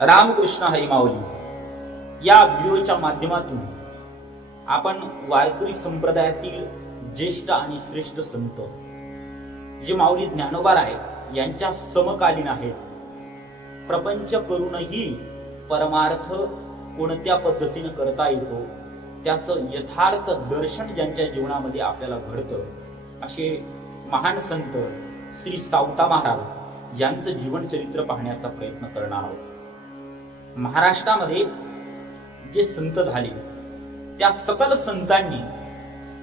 रामकृष्ण हरी माऊली या व्हिडिओच्या माध्यमातून आपण वारकरी संप्रदायातील ज्येष्ठ आणि श्रेष्ठ संत जे माऊली ज्ञानोबार आहेत यांच्या समकालीन आहेत. प्रपंच करूनही परमार्थ कोणत्या पद्धतीने करता येतो त्याचं यथार्थ दर्शन ज्यांच्या जीवनामध्ये आपल्याला घडतं असे महान संत श्री सावता महाराज यांचं जीवनचरित्र पाहण्याचा प्रयत्न करणार आहोत. महाराष्ट्रामध्ये जे संत झाले त्या सकल संतांनी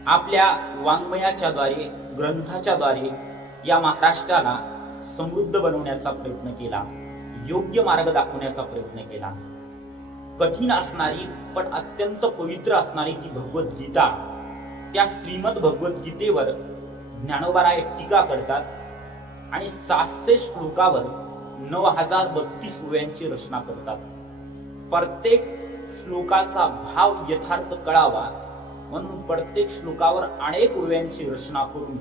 आपल्या वाङ्मयाच्या द्वारे ग्रंथाच्या द्वारे या महाराष्ट्राला समृद्ध बनवण्याचा प्रयत्न केला योग्य मार्ग दाखवण्याचा प्रयत्न केला. कठीण असणारी पण अत्यंत पवित्र असणारी ती भगवद्गीता त्या श्रीमद भगवद्गीतेवर ज्ञानोबाराय टीका करतात आणि सातशे श्लोकावर नऊ हजार बत्तीस ओव्यांची रचना करतात. प्रत्येक श्लोकाचा भाव यथार्थ कळावा. म्हणून प्रत्येक श्लोकावर अनेक ओव्यांची रचना करून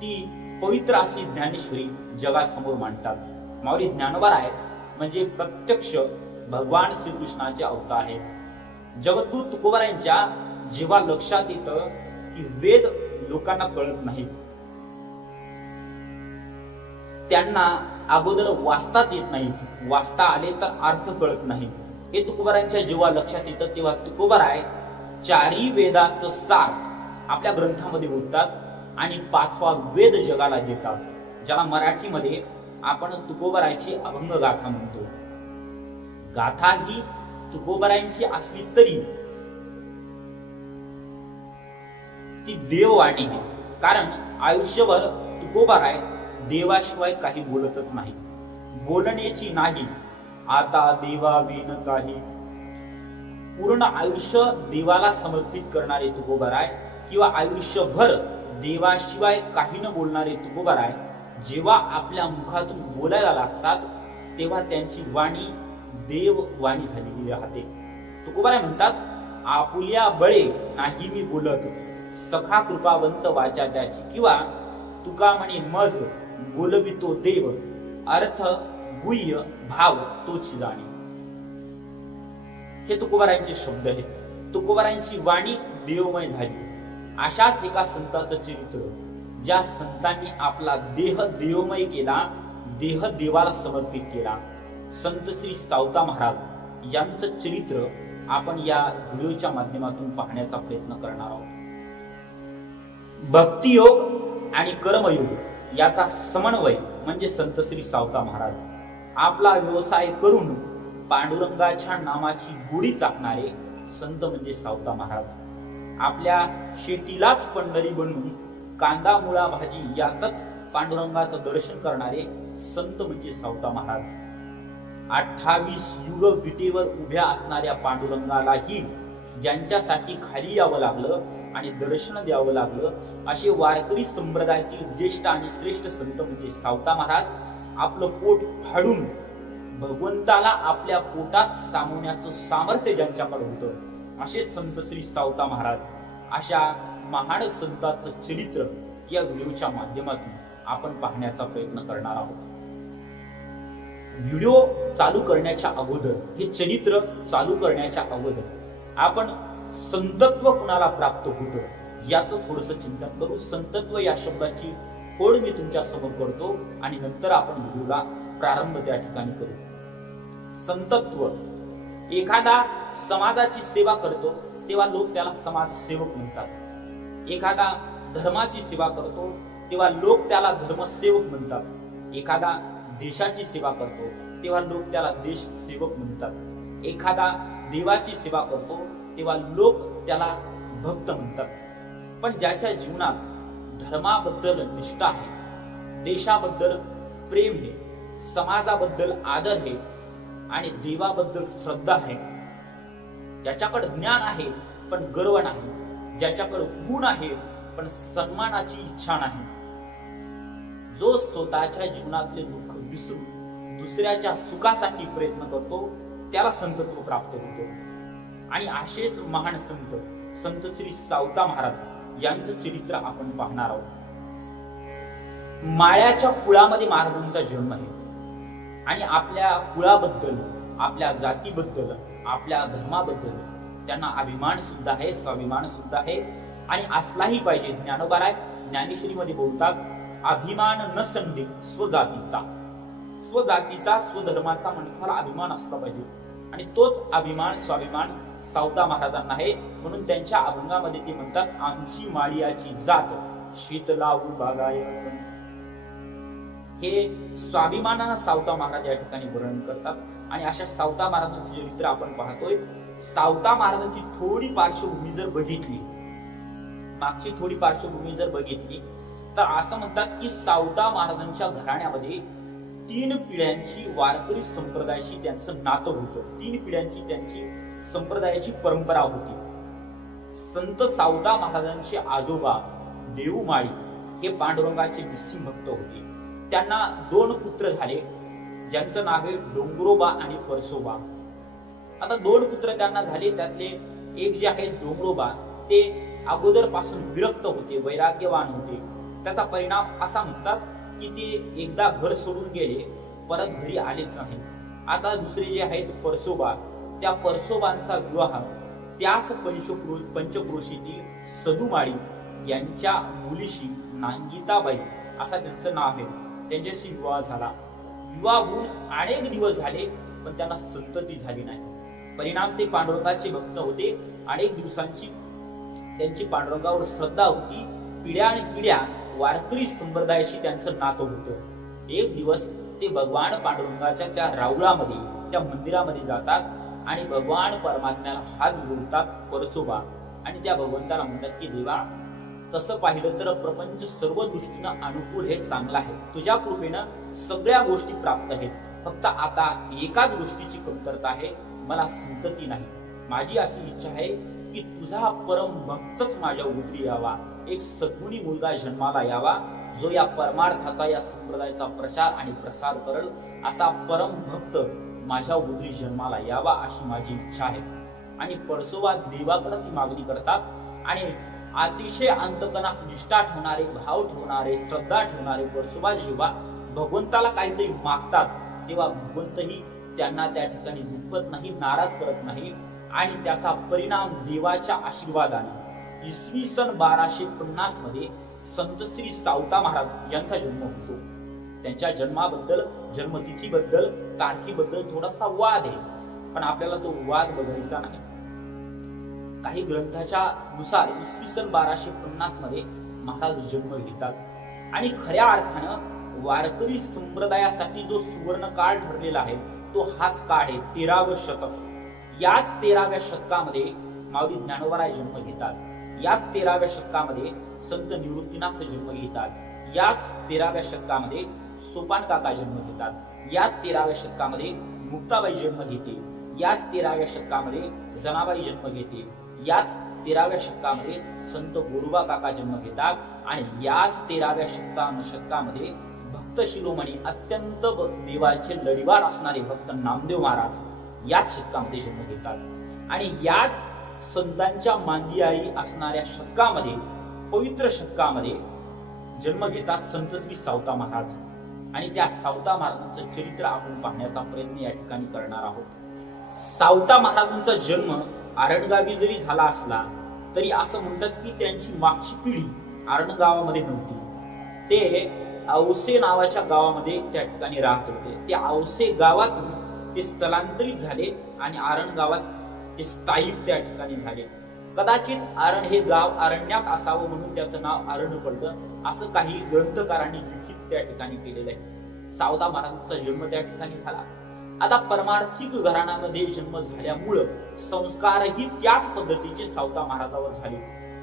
ती पवित्र अशी ज्ञानेश्वरी जगासमोर मांडतात. माऊली ज्ञानवार आहे म्हणजे प्रत्यक्ष भगवान श्रीकृष्णाचे अवतार आहे जगद्गुरु तुकोबारांच्या जेव्हा लक्षात येतं की वेद लोकांना कळत नाही त्यांना अगोदर वाचताच येत नाही वाचता आले तर अर्थ कळत नाही हे तुकोबारांच्या जेव्हा लक्षात येतं तेव्हा तुकोबाराय चारी वेदाचं सार आपल्या ग्रंथामध्ये बोलतात आणि पाचवा वेद जगाला देतात ज्याला मराठीमध्ये आपण तुकोबारायची अभंग गाथा म्हणतो. गाथा ही तुकोबारायांची असली तरी ती देववाणी आहे. कारण आयुष्यभर तुकोबाराय देवाशिवाय काही बोलतच नाही. बोलण्याची नाही आता देवा विन काही. पूर्ण आयुष्य देवाला समर्पित करणारे तुकोबाराय किंवा आयुष्यभर देवाशिवाय काही न बोलणारे तुकोबाराय जेव्हा आपल्या मुखातून बोलायला लागतात तेव्हा त्यांची वाणी देव वाणी झालेली राहते. तुकोबाराय म्हणतात आपुल्या बळे नाही मी बोलत. सखा कृपावंत वाचा त्याची. किंवा तुका म्हणे मज बोलवितो देव. अर्थ गुह्य भाव तोच जाणे हे तुकोबारांचे शब्द आहेत. तुकोबारांची वाणी देवमय झाली. अशाच एका संताचं चरित्र ज्या संतांनी आपला देह देवमय केला देह देवाला समर्पित केला. संत श्री सावता महाराज यांचं चरित्र आपण या व्हिडिओच्या माध्यमातून पाहण्याचा प्रयत्न करणार आहोत. भक्तियोग आणि कर्मयोग याचा समन्वय म्हणजे संत श्री सावता महाराज. आपला व्यवसाय करून पांडुरंगाच्या नामाची गोडी चाकणारे संत म्हणजे सावता महाराज. आपल्या शेतीलाच पंढरी बनवून कांदा मुळा भाजी यातच पांडुरंगाचं दर्शन करणारे संत म्हणजे सावता महाराज. अठ्ठावीस युग विटेवर उभ्या असणाऱ्या पांडुरंगालाही ज्यांच्यासाठी खाली यावं लागलं आणि दर्शन द्यावं लागलं असे वारकरी संप्रदायातील ज्येष्ठ आणि श्रेष्ठ संत म्हणजे सावता महाराज आपलं पोट फाडून भगवंताला आपल्या पोटात सामवण्याचं सामर्थ्य ज्यांच्याकडे होतं असे संत श्री सावता महाराज अशा महान संतांचं चरित्र या व्हिडिओच्या माध्यमातून आपण पाहण्याचा प्रयत्न करणार आहोत. व्हिडिओ चालू करण्याच्या अगोदर हे चरित्र चालू करण्याच्या अगोदर आपण संतत्व कुणाला प्राप्त होतं याचं थोडस चिंतन करू. संतत्व या शब्दाची कोड मी तुमच्यासमोर करतो आणि नंतर आपण व्हिडिओला प्रारंभ त्या ठिकाणी करू. संतत्व. एखादा समाजाची सेवा करतो तेव्हा लोक त्याला समाजसेवक म्हणतात. एखादा धर्माची सेवा करतो तेव्हा लोक त्याला धर्मसेवक म्हणतात. एखादा देशाची सेवा करतो तेव्हा लोक त्याला देश सेवक म्हणतात. एखादा देवाची सेवा करतो तेव्हा लोक त्याला भक्त म्हणतात. पण ज्याच्या जीवनात धर्माबद्दल निष्ठा आहे देशाबद्दल प्रेम आहे समाजाबद्दल आदर आहे आणि देवाबद्दल श्रद्धा आहे. ज्याच्याकडे ज्ञान आहे पण गर्व नाही. ज्याच्याकडे गुण आहे पण सन्मानाची इच्छा नाही. जो स्वतःच्या जीवनातले दुःख विसरून दुसऱ्याच्या सुखासाठी प्रयत्न करतो त्याला संतत्व प्राप्त होतो. आणि असेच महान संत संत श्री सावता महाराज. यांचं चरित्र आपण पाहणार आहोत. माळ्याच्या कुळामध्ये महाराजांचा जन्म आहे. आणि आपल्या कुळाबद्दल आपल्या जातीबद्दल आपल्या धर्माबद्दल त्यांना अभिमान सुद्धा आहे स्वाभिमान सुद्धा आहे. आणि असलाही पाहिजे. ज्ञानोबाराय ज्ञानेश्वरीमध्ये बोलतात अभिमान न संधी स्वजातीचा. स्वजातीचा स्वधर्माचा माणसाला अभिमान असला पाहिजे. आणि तोच अभिमान स्वाभिमान सावता महाराजांना आहे. म्हणून त्यांच्या अभंगामध्ये ते म्हणतात आमची माळियाची जात शीतलाऊ बागाय हे स्वाभिमानानं सावता महाराज या ठिकाणी वर्णन करतात. आणि अशा सावता महाराजांचं चरित्र आपण पाहतोय सावता महाराजांची थोडी पार्श्वभूमी जर बघितली मागची थोडी पार्श्वभूमी जर बघितली तर असं म्हणतात की सावता महाराजांच्या घराण्यामध्ये तीन पिढ्यांची वारकरी संप्रदायाशी त्यांचं नातं होतं. तीन पिढ्यांची त्यांची संप्रदायाची परंपरा होती. संत सावता महाराजांचे आजोबा देऊमाळी हे पांडुरंगाचे निस्सिम भक्त होते. त्यांना दोन पुत्र झाले ज्यांचं नाव आहे डोंगरोबा आणि परसोबा. आता दोन पुत्र त्यांना झाले त्यातले एक जे आहे डोंगरोबा ते अगोदरपासून विरक्त होते वैराग्यवान होते. त्याचा परिणाम असा म्हणतात की ते एकदा घर सोडून गेले परत घरी आलेच नाही. आता दुसरे जे आहेत परसोबा त्या परसोबांचा विवाह त्याच पंचक्रो पंचक्रोशीतील सदुमाळी यांच्या मुलीशी नांगिताबाई असा त्यांचं नाव आहे. त्यांच्याशी विवाह झाला. विवाह होऊन अनेक दिवस झाले पण त्यांना संतती झाली नाही. परिणाम ते पांडुरंगाचे भक्त होते. अनेक दिवसांची त्यांची पांडुरंगावर श्रद्धा होती. पिढ्या आणि पिढ्या वारकरी संप्रदायाशी त्यांचं नातं होतं. एक दिवस ते भगवान पांडुरंगाच्या त्या रावळामध्ये त्या मंदिरामध्ये जातात. आणि भगवान परमात्म्याला हात जोडतात परसोबा. आणि त्या भगवंताला म्हणतात की देवा तसं पाहिलं तर प्रपंच सर्व दृष्टीनं अनुकूल हे चांगलं आहे. तुझ्या कृपेनं सगळ्या गोष्टी प्राप्त आहेत. फक्त आता एकाच गोष्टीची कमतरता आहे मला संतती नाही. माझी अशी इच्छा आहे की तुझा परम भक्तच माझ्या उतरी यावा. एक सद्गुणी मुलगा जन्माला यावा जो या परमार्थाचा या संप्रदायाचा प्रचार आणि प्रसार करल असा परम भक्त माझ्या उदरी जन्माला यावा अशी माझी इच्छा आहे. आणि परसोबा देवाकडे ती मागणी करतात आणि अतिशय अंतकना निष्ठा ठेवणारे भाव ठेवणारे श्रद्धा ठेवणारे परसोबा जेव्हा भगवंताला काहीतरी मागतात तेव्हा भगवंतही त्यांना त्या ठिकाणी दुखत नाही नाराज करत नाही आणि त्याचा परिणाम देवाच्या आशीर्वादाने. इसवी सन बाराशे पन्नासमध्ये संत श्री सावता महाराज यांचा जन्म होतो. त्यांच्या जन्माबद्दल जन्मतिथीबद्दल तारखीबद्दल थोडासा वाद आहे. पण आपल्याला तो वाद बघायचा नाही. काही ग्रंथाच्या नुसार इसवी सन बाराशे पन्नासमध्ये महाराज जन्म घेतात. आणि खऱ्या अर्थानं वारकरी संप्रदायासाठी जो सुवर्ण काळ ठरलेला आहे तो हाच काळ आहे तेरावं शतक. याच तेराव्या शतकामध्ये माऊली ज्ञानोबाराय जन्म घेतात. याच तेराव्या शतकामध्ये संत निवृत्तीनाथ जन्म घेतात. याच तेराव्या शतकामध्ये सोपान काका जन्म घेतात. याच तेराव्या शतकामध्ये मुक्ताबाई जन्म घेते. याच तेराव्या शतकामध्ये जनाबाई जन्म घेते. याच तेराव्या शतकामध्ये संत गोरुबा काका जन्म घेतात. आणि याच तेराव्या शतका शतकामध्ये भक्त शिरोमणी अत्यंत देवाचे लढीवार असणारे भक्त नामदेव महाराज याच शतकामध्ये जन्म घेतात. आणि याच संतांच्या मांदियाळी असणाऱ्या शतकामध्ये पवित्र शतकामध्ये जन्म घेतात संत श्री सावता महाराज. आणि त्या सावता महाराजांचं चरित्र आपण पाहण्याचा प्रयत्न या ठिकाणी करणार आहोत. सावता महाराजांचा जन्म आरणगावी जरी झाला असला तरी असं म्हणतात की त्यांची मागची पिढी आरण गावामध्ये नव्हती. ते औसे नावाच्या गावामध्ये त्या ठिकाणी राहत होते. ते औसे गावातून ते स्थलांतरित झाले आणि आरण गावात ते स्थायिक त्या ठिकाणी झाले. कदाचित आरण हे गाव अरण्यात असावं म्हणून त्याचं नाव आरण पडलं असं काही ग्रंथकारांनी त्या ठिकाणी केलेलं आहे. सावदा महाराजांचा जन्म त्या ठिकाणी झाला. आता परमार्थिक घराण्यामध्ये जन्म झाल्यामुळं संस्कारही त्याच पद्धतीचे सावता महाराजावर झाले.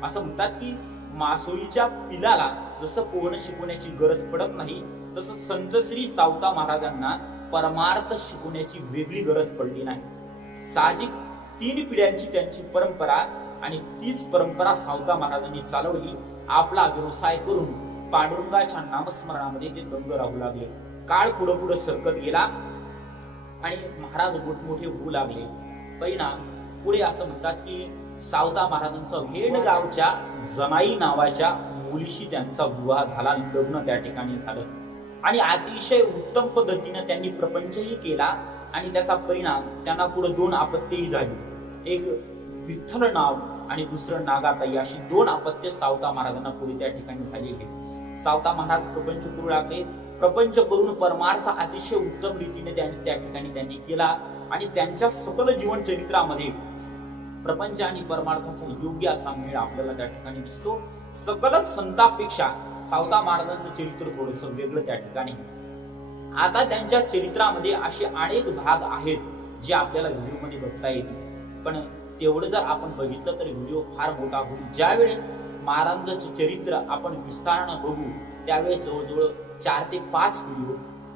असं म्हणतात की मासोळीच्या पिलाला जसं पोहणं शिकवण्याची गरज पडत नाही तसं संत श्री सावता महाराजांना परमार्थ शिकवण्याची वेगळी गरज पडली नाही. साहजिक तीन पिढ्यांची त्यांची परंपरा आणि तीच परंपरा सावता महाराजांनी चालवली. आपला व्यवसाय करून पांडुरंगाच्या नामस्मरणामध्ये ते दंग राहू लागले काळ पुढे पुढे सरकत गेला आणि महाराज मोठमोठे होऊ लागले. परिणाम पुढे असं म्हणतात की सावता महाराजांचा वेड गावच्या जनाई नावाच्या मुलीशी त्यांचा विवाह झाला लग्न त्या ठिकाणी झालं. आणि अतिशय उत्तम पद्धतीने त्यांनी प्रपंचही केला आणि त्याचा परिणाम त्यांना पुढे दोन आपत्तीही झाली. एक विठ्ठल नाव आणि दुसरं नागाताई अशी दोन अपत्य सावता महाराजांना पुढे त्या ठिकाणी झाली आहे सावता महाराज प्रपंच करू लागले. प्रपंच करून परमार्थ अतिशय उत्तम रीतीने त्यांनी त्या ठिकाणी त्यांनी केला आणि त्यांच्या सकल जीवन चरित्रामध्ये प्रपंच आणि परमार्थाचा योग्य असा मेळ आपल्याला त्या ठिकाणी दिसतो. सकल संतापेक्षा सावता महाराजांचं चरित्र थोडस वेगळं त्या ठिकाणी. आता त्यांच्या चरित्रामध्ये असे अनेक भाग आहेत जे आपल्याला व्हिडिओमध्ये बघता येतील. पण तेवढं जर आपण बघितलं तर व्हिडिओ फार मोठा होईल. ज्यावेळेस महाराजांचं चरित्र आपण विस्तारानं बघू. त्यावेळेस जवळजवळ चार ते पाच व्हिडिओ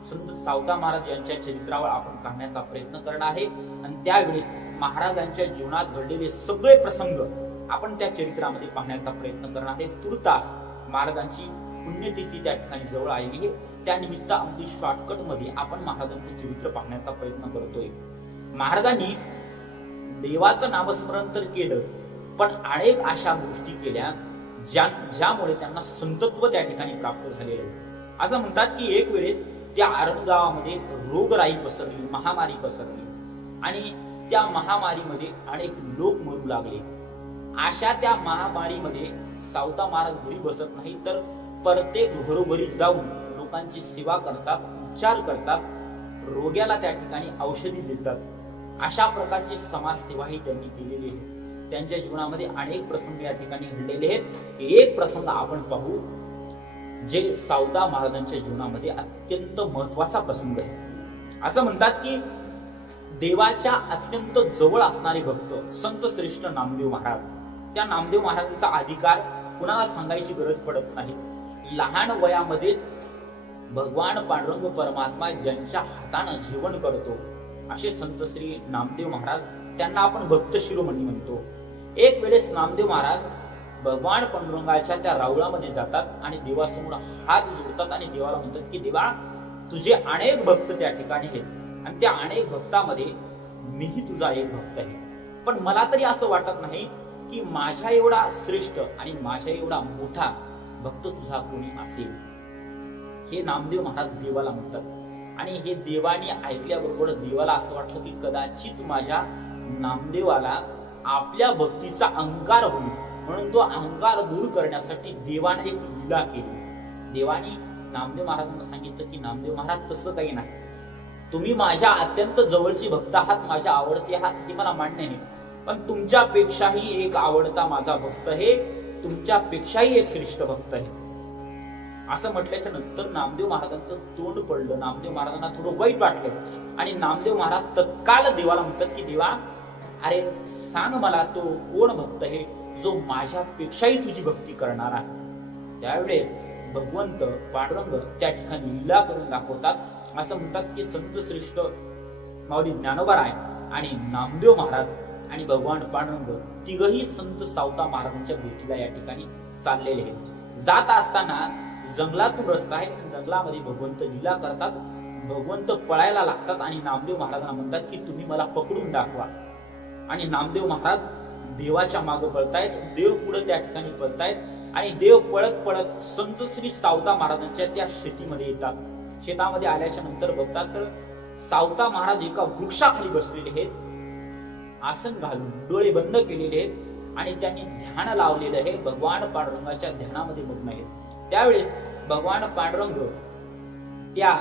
संत सावता महाराज यांच्या चरित्रावर आपण काढण्याचा प्रयत्न करणार आहे. आणि त्यावेळेस महाराजांच्या जीवनात घडलेले सगळे प्रसंग आपण त्या चरित्रामध्ये पाहण्याचा प्रयत्न करणार आहे. तुर्तास महाराजांची पुण्यतिथी त्या ठिकाणी जवळ आलेली आहे. त्यानिमित्त अगदी शॉर्टकटमध्ये आपण महाराजांचं चरित्र पाहण्याचा प्रयत्न करतोय. महाराजांनी देवाचं नामस्मरण तर केलं पण अनेक अशा गोष्टी केल्या ज्या ज्यामुळे त्यांना संतत्व त्या ठिकाणी प्राप्त झालेलं असं म्हणतात की एक वेळेस त्या आरण गावामध्ये रोगराई पसरली महामारी पसरली. आणि त्या महामारीमध्ये अनेक लोक मरू लागले. अशा त्या महामारीमध्ये सावता महाराज घरी बसत नाही तर प्रत्येक घरोघरी जाऊन लोकांची सेवा करतात उपचार करतात रोग्याला त्या ठिकाणी औषधी देतात. अशा प्रकारची समाजसेवाही त्यांनी केलेली आहे. त्यांच्या जीवनामध्ये अनेक प्रसंग या ठिकाणी घडलेले आहेत. एक प्रसंग आपण पाहू जे सावदा महाराजांच्या जीवनामध्ये अत्यंत महत्त्वाचा प्रसंग आहे. असं म्हणतात की देवाच्या अत्यंत जवळ असणारे भक्त संत श्रेष्ठ नामदेव महाराज. त्या नामदेव महाराजांचा अधिकार कुणाला सांगायची गरज पडत नाही. लहान वयामध्ये भगवान पांडुरंग परमात्मा ज्यांच्या हातानं जीवन करतो असे संत श्री नामदेव महाराज त्यांना आपण भक्त शिरोमणी म्हणतो. एक वेळेस नामदेव महाराज भगवान पांडुरंगाच्या त्या रावळामध्ये जातात आणि देवासमोर हात जोडतात आणि देवाला म्हणतात की देवा तुझे अनेक भक्त त्या ठिकाणी आहेत आणि त्या अनेक भक्तामध्ये मीही तुझा एक भक्त आहे. पण मला तरी असं वाटत नाही की माझ्या एवढा श्रेष्ठ आणि माझ्या एवढा मोठा भक्त तुझा कोणी असेल. हे नामदेव महाराज देवाला म्हणतात. आणि हे देवाने ऐकल्याबरोबर देवाला असं वाटलं की कदाचित माझ्या नामदेवाला आपल्या भक्तीचा अंगार होईल. म्हणून तो अहंकार दूर करण्यासाठी देवाने एक लीला केली. देवाने नामदेव महाराजांना सांगितलं की नामदेव महाराज तसं काही नाही. तुम्ही माझ्या अत्यंत जवळची भक्त आहात माझ्या आवडते आहात हे मला मान्य आहे. पण तुमच्यापेक्षाही एक आवडता माझा भक्त हे तुमच्यापेक्षाही एक श्रेष्ठ भक्त आहे. असं म्हटल्याच्या नंतर नामदेव महाराजांचं तोंड पडलं. नामदेव महाराजांना थोडं वाईट वाटलं. आणि नामदेव महाराज तत्काल देवाला म्हणतात की देवा अरे सांग मला तो कोण भक्त आहे जो माझ्यापेक्षाही तुझी भक्ती करणार आहे. त्यावेळेस भगवंत पांडुरंग त्या ठिकाणी लीला करून दाखवतात. असं म्हणतात की संत श्रेष्ठ माऊली ज्ञानोबा राय आणि नामदेव महाराज आणि भगवान पांडुरंग तिघही संत सावता महाराजांच्या भेटीला या ठिकाणी चाललेले आहेत. जात असताना जंगलातून रस्ता आहे. जंगलामध्ये भगवंत लीला करतात. भगवंत पळायला लागतात आणि नामदेव महाराजांना म्हणतात की तुम्ही मला पकडून दाखवा. आणि नामदेव महाराज देवाच्या मागे पळतायत देव पुढे त्या ठिकाणी पळतायत आणि देव पळत पळत संत श्री सावता महाराजांच्या त्या शेतीमध्ये येतात. शेतामध्ये आल्याच्यानंतर बघतात तर सावता महाराज एका वृक्षाखाली बसलेले आहेत. आसन घालून डोळे बंद केलेले आहेत आणि त्यांनी ध्यान लावलेलं आहे. भगवान पांडुरंगाच्या ध्यानामध्ये मग्न आहेत. त्यावेळेस भगवान पांडुरंग त्या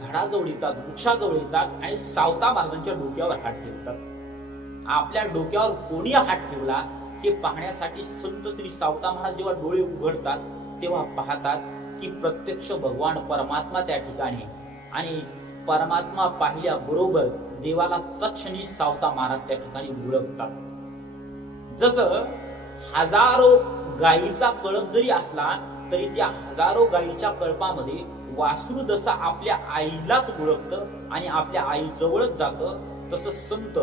झाडाजवळ येतात वृक्षाजवळ येतात आणि सावता महाराजांच्या डोक्यावर हात ठेवतात. आपल्या डोक्यावर कोणी हात ठेवला हे पाहण्यासाठी संत श्री सावता महाराज जेव्हा डोळे उघडतात तेव्हा पाहतात की प्रत्यक्ष भगवान परमात्मा त्या ठिकाणी आणि परमात्मा पाहिल्या बरोबर देवाला तक्षणी सावता महाराज त्या ठिकाणी ओळखतात. जसं हजारो गायीचा कळप जरी असला तरी त्या हजारो गायीच्या कळपामध्ये वासरू जसं आपल्या आईलाच ओळखतं आणि आपल्या आई जवळच जातं तसं संत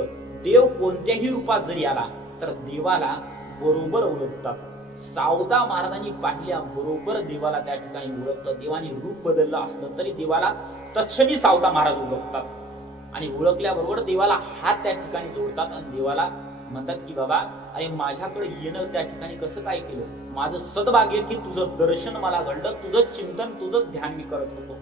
देव कोणत्याही रूपात जरी आला तर देवाला बरोबर ओळखतात. सावदा महाराजांनी पाहिल्या बरोबर देवाला त्या ठिकाणी ओळखलं. देवाने रूप बदललं असलं तरी देवाला तत्क्षणी सावदा महाराज ओळखतात. आणि ओळखल्याबरोबर देवाला हात त्या ठिकाणी जोडतात आणि देवाला म्हणतात की बाबा अरे माझ्याकडे येणं त्या ठिकाणी कसं काय केलं? माझं सद्भाग्य की तुझं दर्शन मला घडलं तुझं चिंतन तुझं ध्यान मी करत होतो.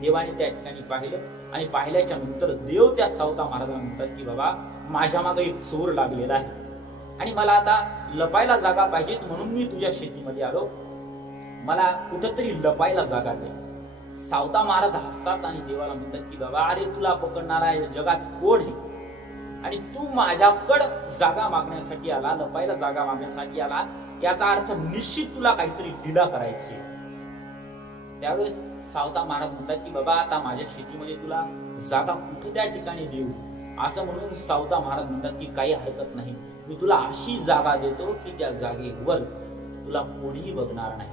देवाने त्या ठिकाणी पाहिलं आणि पाहिल्याच्या नंतर देव त्या सावता महाराजांना म्हणतात की बाबा माझ्या मागे एक चोर लागलेला आहे. आणि मला आता लपायला जागा पाहिजेत म्हणून मी तुझ्या शेतीमध्ये आलो. मला कुठंतरी लपायला जागा दे. सावता महाराज हसतात आणि देवाला म्हणतात की बाबा अरे तुला पकडणारा आहे जगात कोण आहे? आणि तू माझ्याकडं जागा मागण्यासाठी आला लपायला जागा मागण्यासाठी आला. याचा अर्थ निश्चित तुला काहीतरी लीला करायची त्यावेळेस सावता महाराज म्हणतात की बाबा आता माझ्या शेतीमध्ये तुला जागा कुठे त्या ठिकाणी देऊ? असं म्हणून सावता महाराज म्हणतात की काही हरकत नाही. मी तुला अशी जागा देतो की त्या जागेवर तुला कोणीही बघणार नाही.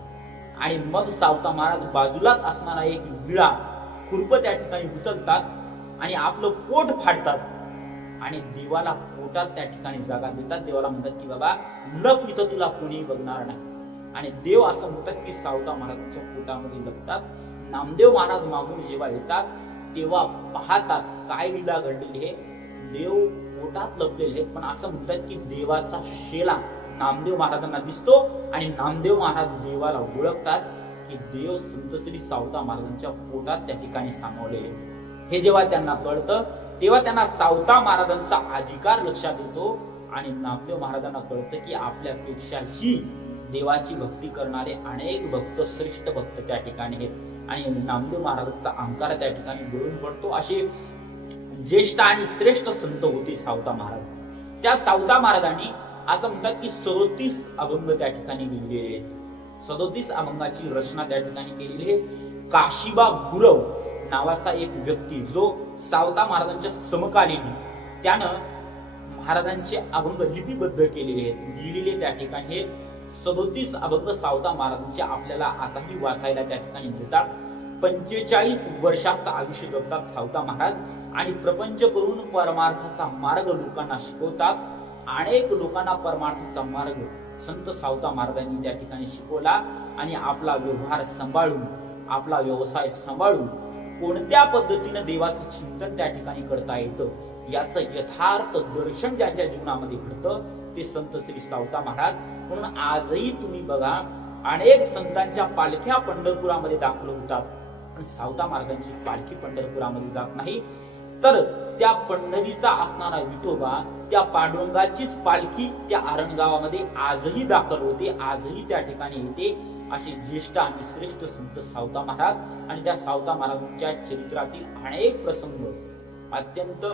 आणि मग सावता महाराज बाजूलाच असणारा एक विळा खुरप त्या ठिकाणी उचलतात आणि आपलं पोट फाडतात. आणि देवाला पोटात त्या ठिकाणी जागा देतात. देवाला म्हणतात की बाबा लप इथं तुला कोणीही बघणार नाही. आणि देव असं म्हणतात की सावता महाराजांच्या पोटामध्ये लपतात. नामदेव महाराज मागून जेव्हा येतात तेव्हा पाहतात काय लीला घडलेली आहे. देव पोटात लपलेले आहेत. पण असं म्हणतात की देवाचा शेला नामदेव महाराजांना दिसतो आणि नामदेव महाराज देवाला ओळखतात की देव संत श्री सावता महाराजांच्या पोटात त्या ठिकाणी सामावलेले आहेत. हे जेव्हा त्यांना कळतं तेव्हा त्यांना सावता महाराजांचा अधिकार लक्षात येतो आणि नामदेव महाराजांना कळतं की आपल्यापेक्षाही देवाची भक्ती करणारे अनेक भक्त श्रेष्ठ भक्त त्या ठिकाणी आहेत. आणि नामदेव महाराजांचा अहंकार त्या ठिकाणी गळून पडतो. असे ज्येष्ठ आणि श्रेष्ठ संत होते सावता महाराज. त्या सावता महाराजांनी असं म्हणतात की सदोतीस अभंग त्या ठिकाणी लिहिलेले आहेत. सदोतीस अभंगाची रचना त्या ठिकाणी केलेली आहे. काशिबा गुरव नावाचा एक व्यक्ती जो सावता महाराजांच्या समकालीन त्यानं महाराजांचे अभंग लिपिबद्ध केलेले आहेत लिहिलेले त्या ठिकाणी हे सदोतीस अभंग सावता महाराजांचे आपल्याला आताही वाचायला त्या ठिकाणी मिळतात. पंचेचाळीस वर्षाचं आयुष्य जगतात सावता महाराज. आणि प्रपंच करून परमार्थाचा मार्ग लोकांना शिकवतात. अनेक लोकांना परमार्थाचा मार्ग संत सावता मार्गाने त्या ठिकाणी शिकवला आणि आपला व्यवहार सांभाळून आपला व्यवसाय सांभाळून कोणत्या पद्धतीनं देवाचं चिंतन त्या ठिकाणी करता येतं याचं यथार्थ दर्शन ज्यांच्या जीवनामध्ये घडतं ते संत श्री सावता महाराज. म्हणून आजही तुम्ही बघा अनेक संतांच्या पालख्या पंढरपुरामध्ये दाखल होतात. पण सावता मार्गांची पालखी पंढरपुरामध्ये जात नाही. तर त्या पंढरीचा असणारा विठोबा त्या पांडुरंगाचीच पालखी त्या आरणगावामध्ये आजही दाखल होते आजही त्या ठिकाणी येते असे ज्येष्ठ आणि श्रेष्ठ संत सावता महाराज. आणि त्या सावता महाराजांच्या चरित्रातील अनेक प्रसंग अत्यंत